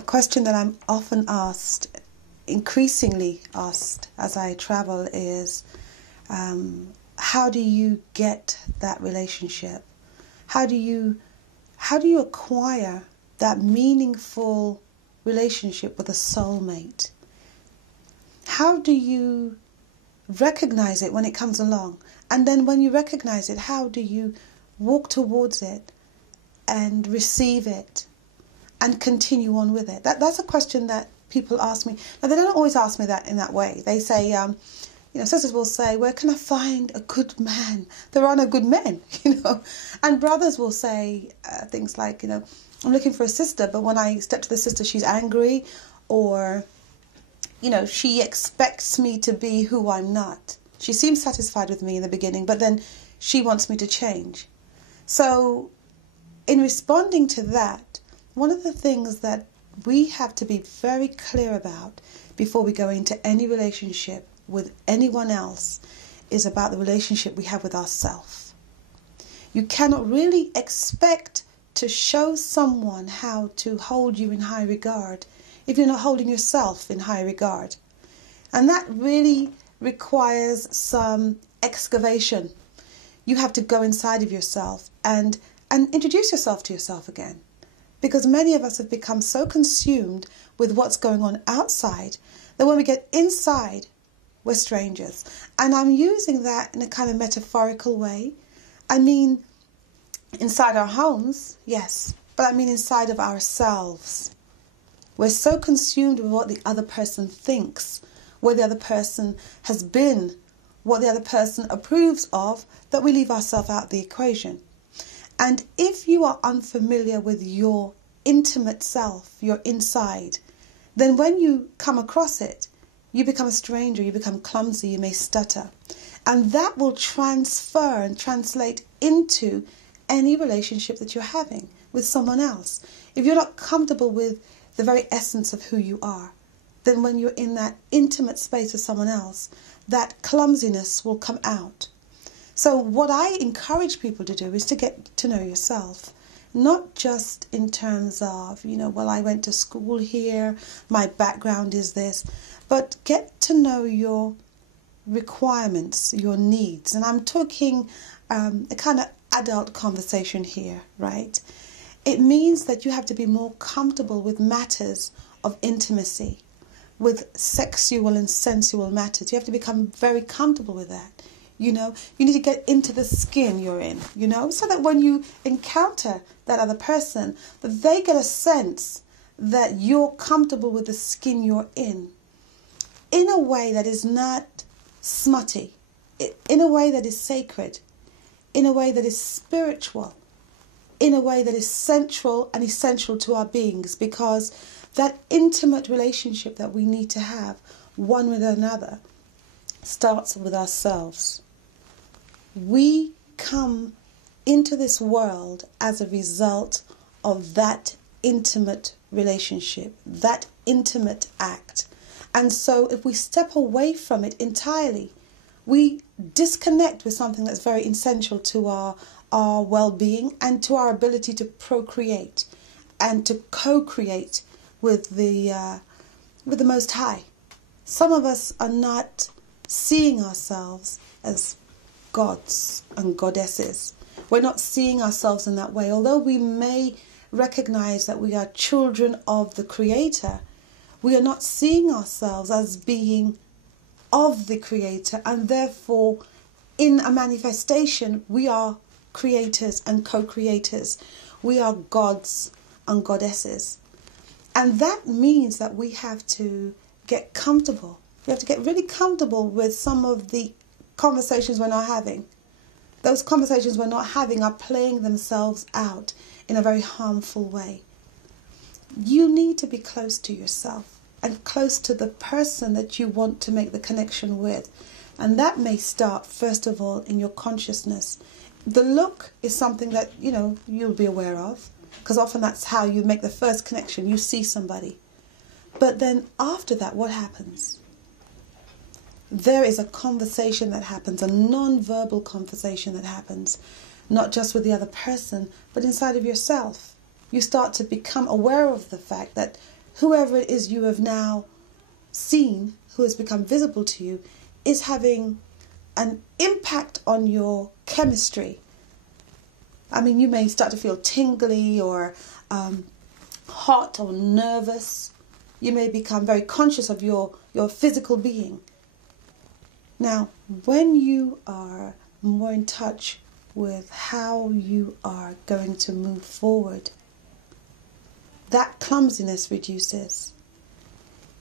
A question that I'm often asked, increasingly asked as I travel is, how do you get that relationship? How do you acquire that meaningful relationship with a soulmate? How do you recognize it when it comes along? And then when you recognize it, how do you walk towards it and receive it and continue on with it? That's a question that people ask me. Now, they don't always ask me that in that way. They say, sisters will say, where can I find a good man? There are no good men, And brothers will say things like, I'm looking for a sister, but when I step to the sister, she's angry, or, she expects me to be who I'm not. She seems satisfied with me in the beginning, but then she wants me to change. So in responding to that, one of the things that we have to be very clear about before we go into any relationship with anyone else is about the relationship we have with ourselves. You cannot really expect to show someone how to hold you in high regard if you're not holding yourself in high regard. And that really requires some excavation. You have to go inside of yourself and introduce yourself to yourself again. Because many of us have become so consumed with what's going on outside that when we get inside, we're strangers. And I'm using that in a kind of metaphorical way. I mean, inside our homes, yes, but I mean inside of ourselves. We're so consumed with what the other person thinks, where the other person has been, what the other person approves of, that we leave ourselves out of the equation. And if you are unfamiliar with your intimate self, your inside, then when you come across it, you become a stranger, you become clumsy, you may stutter. And that will transfer and translate into any relationship that you're having with someone else. If you're not comfortable with the very essence of who you are, then when you're in that intimate space with someone else, that clumsiness will come out. So what I encourage people to do is to get to know yourself. Not just in terms of, I went to school here, my background is this, but get to know your requirements, your needs. And I'm talking a kind of adult conversation here, right? It means that you have to be more comfortable with matters of intimacy, with sexual and sensual matters. You have to become very comfortable with that. You need to get into the skin you're in, so that when you encounter that other person, that they get a sense that you're comfortable with the skin you're in a way that is not smutty, in a way that is sacred, in a way that is spiritual, in a way that is central and essential to our beings, because that intimate relationship that we need to have one with another starts with ourselves. We come into this world as a result of that intimate relationship, that intimate act. And so if we step away from it entirely, we disconnect with something that's very essential to our well-being and to our ability to procreate and to co-create with the Most High. Some of us are not seeing ourselves as gods and goddesses. We're not seeing ourselves in that way. Although we may recognize that we are children of the Creator, we are not seeing ourselves as being of the Creator, and therefore in a manifestation we are creators and co-creators. We are gods and goddesses. And that means that we have to get comfortable. We have to get really comfortable with some of the conversations we're not having. Those conversations we're not having are playing themselves out in a very harmful way. You need to be close to yourself and close to the person that you want to make the connection with. And that may start, first of all, in your consciousness. The look is something that, you'll be aware of, because often that's how you make the first connection. You see somebody. But then after that, what happens? There is a conversation that happens, a non-verbal conversation that happens, not just with the other person, but inside of yourself. You start to become aware of the fact that whoever it is you have now seen, who has become visible to you, is having an impact on your chemistry. I mean, you may start to feel tingly or hot or nervous. You may become very conscious of your physical being. Now, when you are more in touch with how you are going to move forward, that clumsiness reduces.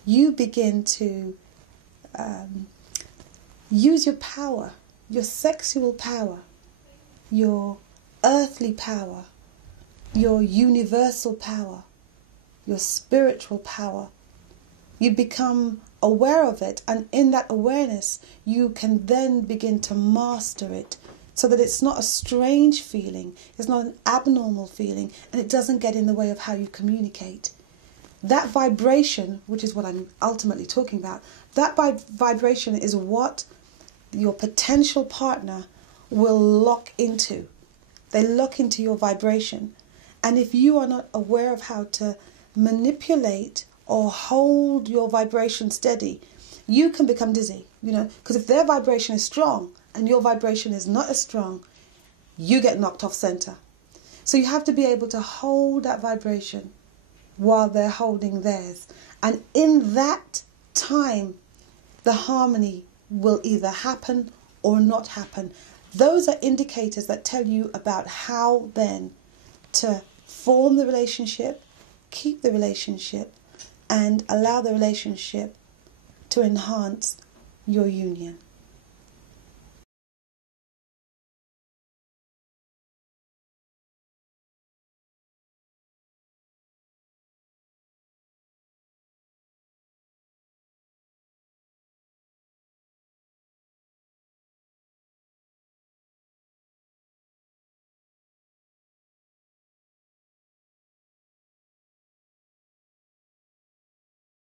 You begin to use your power, your sexual power, your earthly power, your universal power, your spiritual power. You become aware of it, and in that awareness you can then begin to master it, so that it's not a strange feeling, it's not an abnormal feeling, and it doesn't get in the way of how you communicate. That vibration, which is what I'm ultimately talking about, that vibration is what your potential partner will lock into. They lock into your vibration. And if you are not aware of how to manipulate or hold your vibration steady, you can become dizzy, because if their vibration is strong and your vibration is not as strong, you get knocked off center. So you have to be able to hold that vibration while they're holding theirs. And in that time, the harmony will either happen or not happen. Those are indicators that tell you about how then to form the relationship, keep the relationship, and allow the relationship to enhance your union.